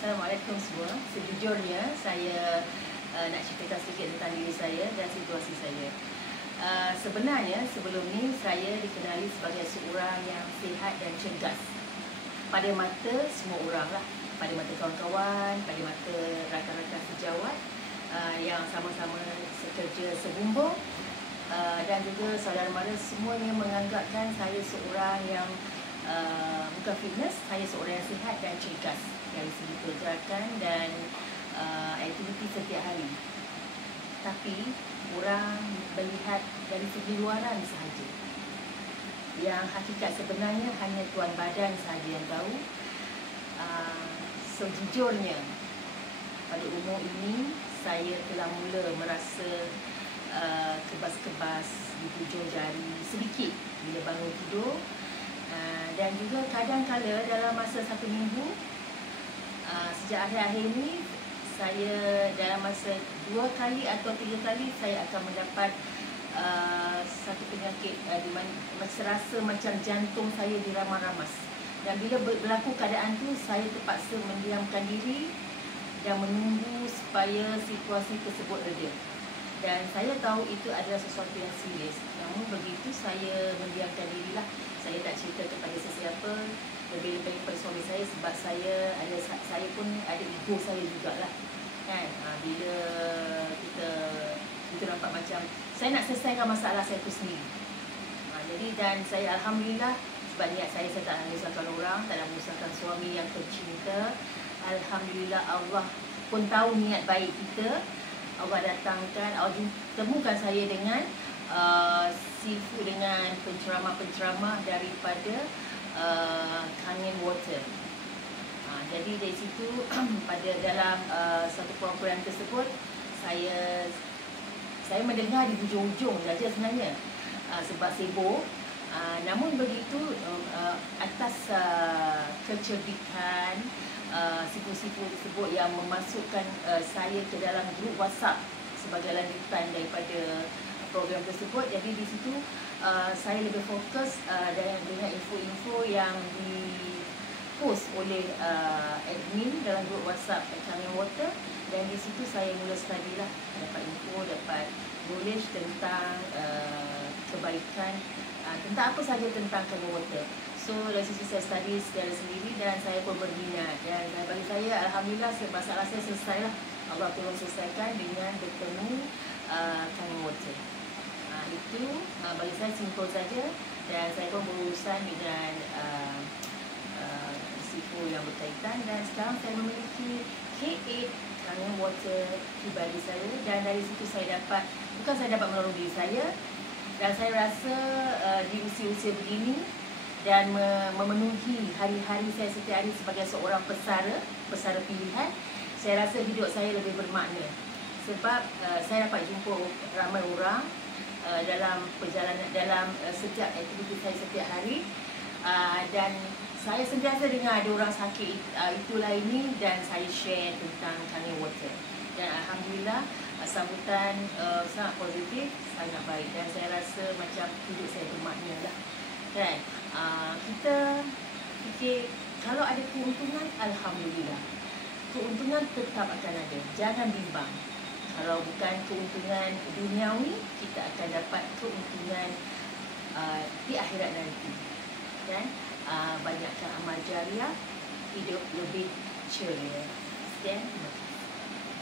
Assalamualaikum semua. Sejujurnya saya nak ceritakan sedikit tentang diri saya dan situasi saya. Sebenarnya sebelum ni saya dikenali sebagai seorang yang sihat dan cergas. Pada mata semua orang lah, pada mata kawan-kawan, pada mata rakan-rakan sejawat yang sama-sama sekerja sebumbung, dan juga saudara mara, semuanya menganggapkan saya seorang yang bukan fitness, saya seorang yang sihat dan cergas dari segi pergerakan dan aktiviti setiap hari. Tapi orang melihat dari segi luaran sahaja. Yang hakikat sebenarnya hanya tuan badan sahaja yang tahu. Sejujurnya pada umur ini saya telah mula merasa kebas-kebas di hujung jari sedikit bila bangun tidur. Dan juga kadang-kala dalam masa 1 minggu, sejak akhir-akhir ini, saya dalam masa 2 kali atau 3 kali saya akan mendapat satu penyakit di mana serasa macam jantung saya diramas-ramas. Dan bila berlaku keadaan tu, saya terpaksa mendiamkan diri dan menunggu supaya situasi tersebut reda. Dan saya tahu itu adalah sesuatu yang serius. Namun begitu saya mendiamkan dirilah. Saya tak cerita kepada sesiapa, lebih-lebih kepada suami saya, sebab saya pun ada ego saya jugalah. Kan? Bila kita nampak macam saya nak selesaikan masalah saya tu sendiri. Jadi dan saya alhamdulillah, sebab niat saya tak nak menyusahkan orang, tak nak menyusahkan suami yang tercinta. Alhamdulillah Allah pun tahu niat baik kita. Allah datangkan, Allah temukan saya dengan sifu dengan penceramah-penceramah daripada Kangen Water. Jadi dari situ pada dalam satu program tersebut saya mendengar di hujung-hujung saja sebenarnya, sebab sibuk. Namun begitu atas kecerdikan sifu-sifu tersebut yang memasukkan saya ke dalam grup WhatsApp sebagai lanjutan daripada program tersebut. Jadi di situ saya lebih fokus dengan info-info yang dipost oleh admin dalam grup WhatsApp Kangen Water. Dan di situ saya mula study lah, dapat info, dapat knowledge tentang kebaikan, tentang apa saja tentang Kangen Water. So dari situ saya study secara sendiri dan saya pun berminat. Dan bagi saya alhamdulillah masalah saya selesai lah. Allah tolong selesaikan dengan bertemu Kangen Water. Itu bagi saya simple saja. Dan saya pun berurusan dengan sifu yang berkaitan. Dan sekarang saya memiliki K8 Kangen Water pribadi saya. Dan dari situ saya dapat, bukan saya dapat menolong diri saya, dan saya rasa di usia-usia begini dan memenuhi hari-hari saya setiap hari sebagai seorang pesara pilihan, saya rasa hidup saya lebih bermakna. Sebab saya dapat jumpa ramai orang dalam perjalanan, dalam setiap aktiviti saya setiap hari, dan saya sentiasa dengar ada orang sakit itulah ini, dan saya share tentang Kangen Water. Dan alhamdulillah sambutan sangat positif, sangat baik, dan saya rasa macam hidup saya bermakna lah. Kan? Kita fikir kalau ada keuntungan, alhamdulillah. Keuntungan tetap akan ada, jangan bimbang. Kalau bukan keuntungan duniawi, kita akan dapat keuntungan di akhirat nanti. Kan? Banyakkan amal jariah, hidup lebih ceria. Sekian.